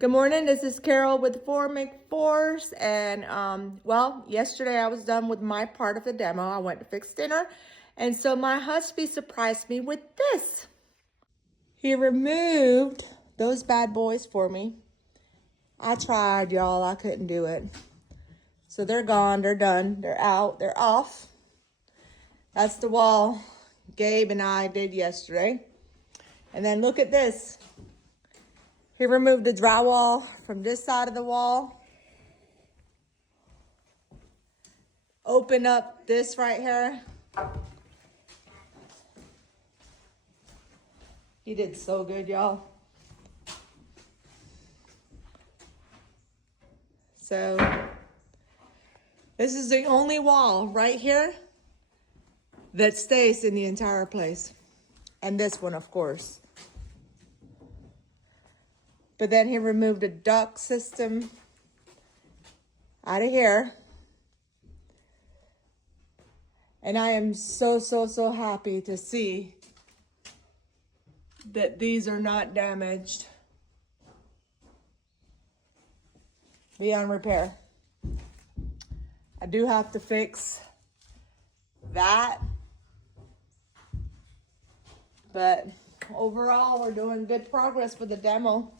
Good morning, this is Carol with 4 McForce, and well, yesterday I was done with my part of the demo. I went to fix dinner, and so my husband surprised me with this. He removed those bad boys for me. I tried, y'all, I couldn't do it. So they're gone, they're done, they're out, they're off. That's the wall Gabe and I did yesterday. And then look at this. He removed the drywall from this side of the wall. Open up this right here. He did so good, y'all. So this is the only wall right here that stays in the entire place. And this one, of course. But then he removed a duct system out of here. And I am so happy to see that these are not damaged beyond repair. I do have to fix that. But overall, we're doing good progress with the demo.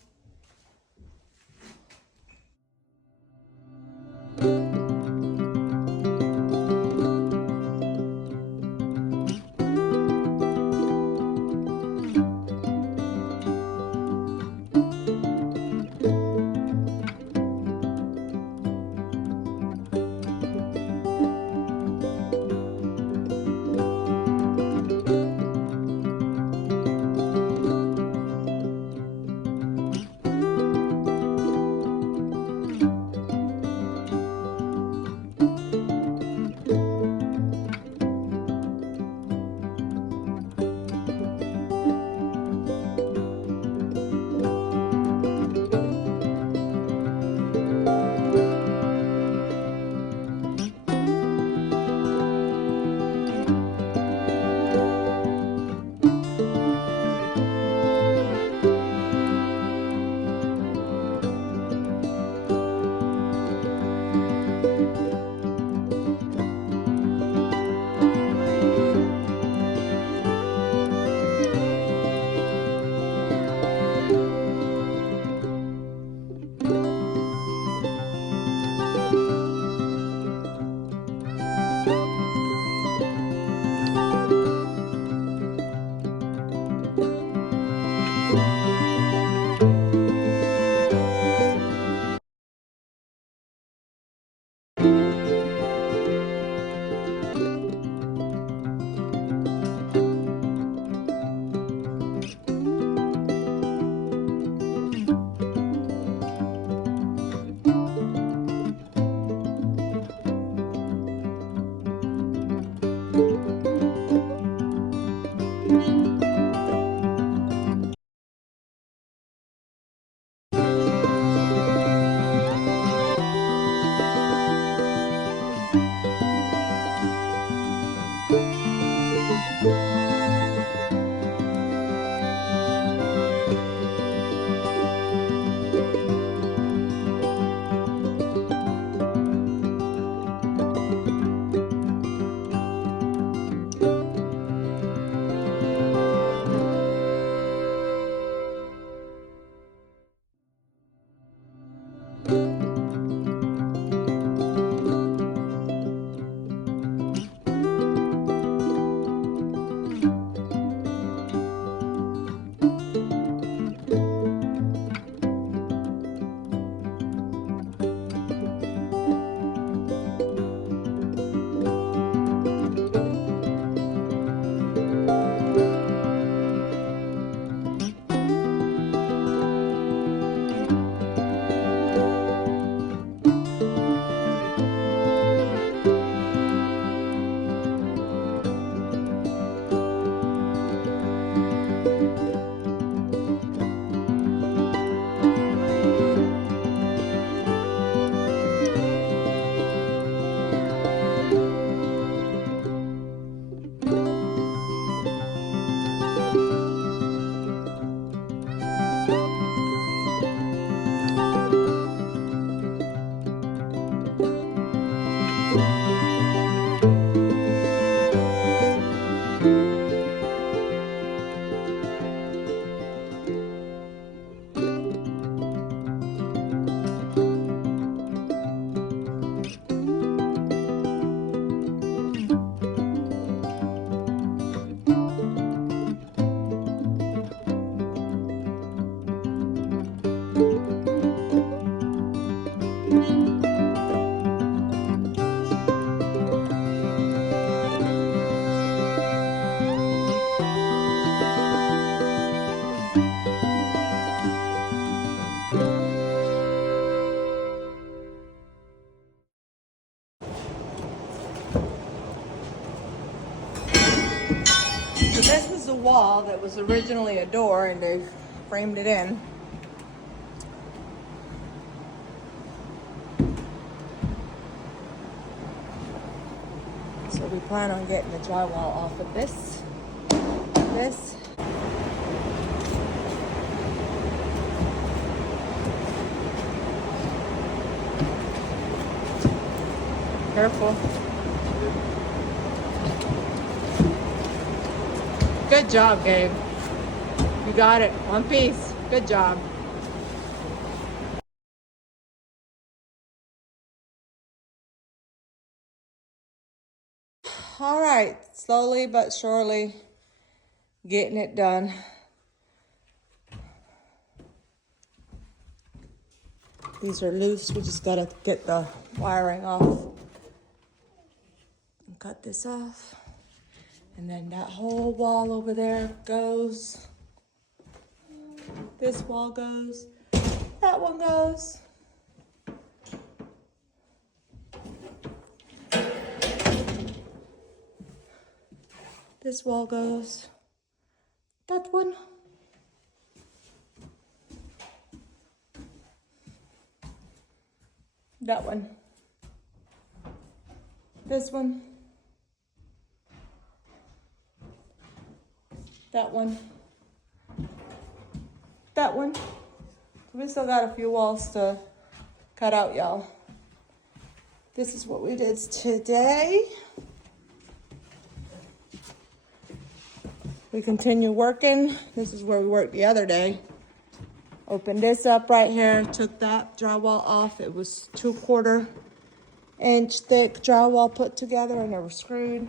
wall that was originally a door, and they framed it in. So we plan on getting the drywall off of this. Careful. Good job, Gabe. You got it. One piece. Good job. All right, slowly but surely getting it done. These are loose. We just gotta get the wiring off and cut this off. And then that whole wall over there goes. This wall goes. That one goes. This wall goes. That one. That one. This one. That one. That one. We still got a few walls to cut out, y'all. This is what we did today. We continue working. This is where we worked the other day. Opened this up right here, took that drywall off. It was 2/4 inch thick drywall put together and they were screwed.